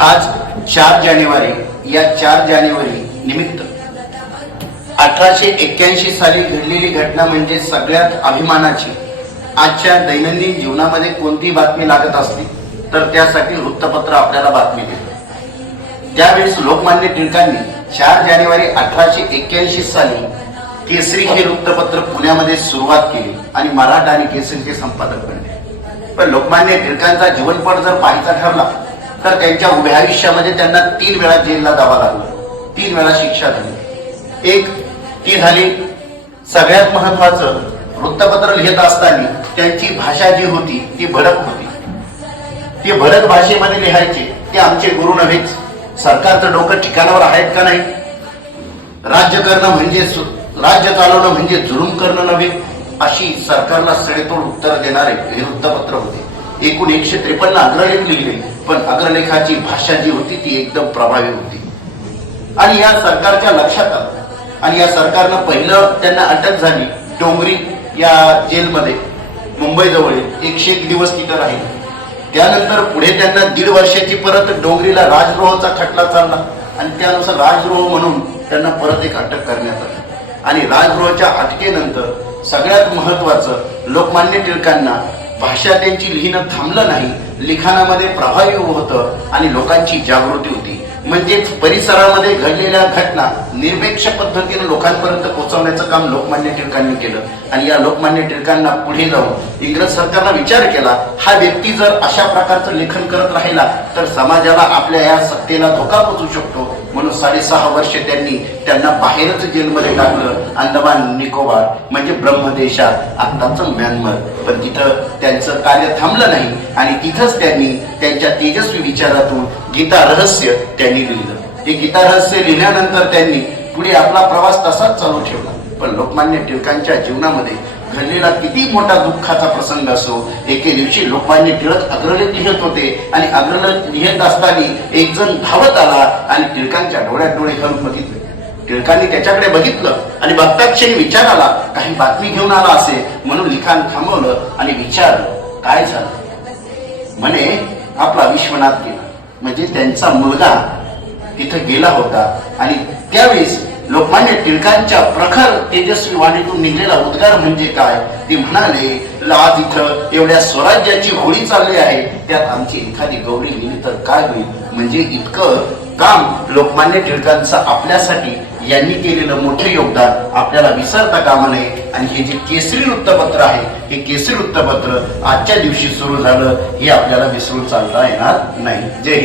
आज चार जानेवारी या चार जानेवारी निमित्त अठराशे एक्क्याऐंशी साली घडलेली घटना म्हणजे सगळ्यात अभिमानाची. आजच्या दैनंदिन जीवनामध्ये कोणती बातमी लागत असली तर त्यासाठी वृत्तपत्र आपल्याला बातमी देत त्यावेळेस लोकमान्य टिळकांनी चार जानेवारी अठराशे एक्क्याऐंशी साली केसरी हे वृत्तपत्र पुण्यामध्ये सुरुवात केली आणि मराठा आणि केसरीचे संपादक बनले. पण लोकमान्य टिळकांचा जीवनपट जर पाहायचा ठरला तर त्यांच्या उभ्या आयुष्यामध्ये त्यांना तीन वेळा जेलला जावं लागलं. तीन वेळा शिक्षा झाली. एक ती झाली सगळ्यात महत्वाचं वृत्तपत्र लिहित असताना त्यांची भाषा जी होती ती भडक होती. ती भडक भाषेमध्ये लिहायचे ते आमचे गुरु नव्हेच. सरकारचं डोकं ठिकाणावर आहेत का नाही? राज्य करणं म्हणजे सु- राज्य चालवणं म्हणजे जुलूम करणं नव्हे अशी सरकारला सडेतोड उत्तर देणारे हे वृत्तपत्र होते. एकूण एकशे त्रेपन्न अग्रलेख लिहिले. पण अग्रलेखाची भाषा जी होती ती एकदम प्रभावी होती. आणि या सरकारच्या लक्षात आलं. आणि या सरकारनं पहिलं त्यांना अटक झाली. डोंगरी या जेलमध्ये मुंबईजवळ एकशे एक दिवस तिथं राहील. त्यानंतर पुढे त्यांना दीड वर्षाची परत डोंगरीला राजद्रोहाचा खटला चालला. आणि त्यानुसार राजद्रोह म्हणून त्यांना परत एक अटक करण्यात आली. आणि राजद्रोहाच्या अटकेनंतर सगळ्यात महत्वाचं लोकमान्य टिळकांना भाषा त्यांची लिहिणं थांबलं नाही लिखाणामध्ये प्रभावी होतं आणि लोकांची जागृती होती. म्हणजेच परिसरामध्ये घडलेल्या घटना निरपेक्ष पद्धतीने लोकांपर्यंत पोहोचवण्याचं काम लोकमान्य टिळकांनी केलं. आणि या लोकमान्य टिळकांना पुढे जाऊन इंग्रज सरकारला विचार केला हा व्यक्ती जर अशा प्रकारचं लेखन करत राहिला तर समाजाला आपल्या या सत्तेला धोका पोचू शकतो. म्हणून साडेसहा वर्ष त्यांनी त्यांना बाहेरच जेलमध्ये टाकलं. अंदमान निकोबार म्हणजे ब्रह्मदेशात. आत्ताचं म्यानमार. पण तिथं त्यांचं कार्य थांबलं नाही. आणि तिथंच त्यांनी त्यांच्या तेजस्वी विचारातून गीता रहस्य त्यांनी लिहिलं. हे गीता रहस्य लिहिल्यानंतर त्यांनी पुढे आपला प्रवास तसाच चालू ठेवला. पण लोकमान्य टिळकांच्या जीवनामध्ये घडलेला किती मोठा दुःखाचा प्रसंग असो एके दिवशी लोकमान्य टिळक अग्रलेख लिहित होते आणि अग्रलेख लिहित असताना एक जण धावत आला आणि टिळकांच्या डोळ्यात डोळे घालून बघितले. टिळकांनी त्याच्याकडे बघितलं आणि बघताक्षणी विचार आला काही बातमी घेऊन आला असे म्हणून लिखाण थांबवलं आणि विचारलं काय झालं? म्हणे आपला विश्वनाथ गेला. म्हणजे त्यांचा मुलगा तिथं गेला होता. आणि त्यावेळेस लोकमान्य टिळकांच्या प्रखर तेजस्वी वाणीतून निघलेला उद्गार म्हणजे काय? ते म्हणाले आज इथं एवढ्या स्वराज्याची होळी चालली आहे. त्यात आमची एखादी गौरी गेली तर काय होईल? म्हणजे इतकं काम लोकमान्य टिळकांचं आपल्यासाठी. यांनी केलेलं मोठं योगदान. आपल्याला विसरता कामा नये. आणि हे जे केसरी वृत्तपत्र आहे हे केसरी वृत्तपत्र आजच्या दिवशी सुरू झालं. हे आपल्याला विसरून चालता येणार नाही. जय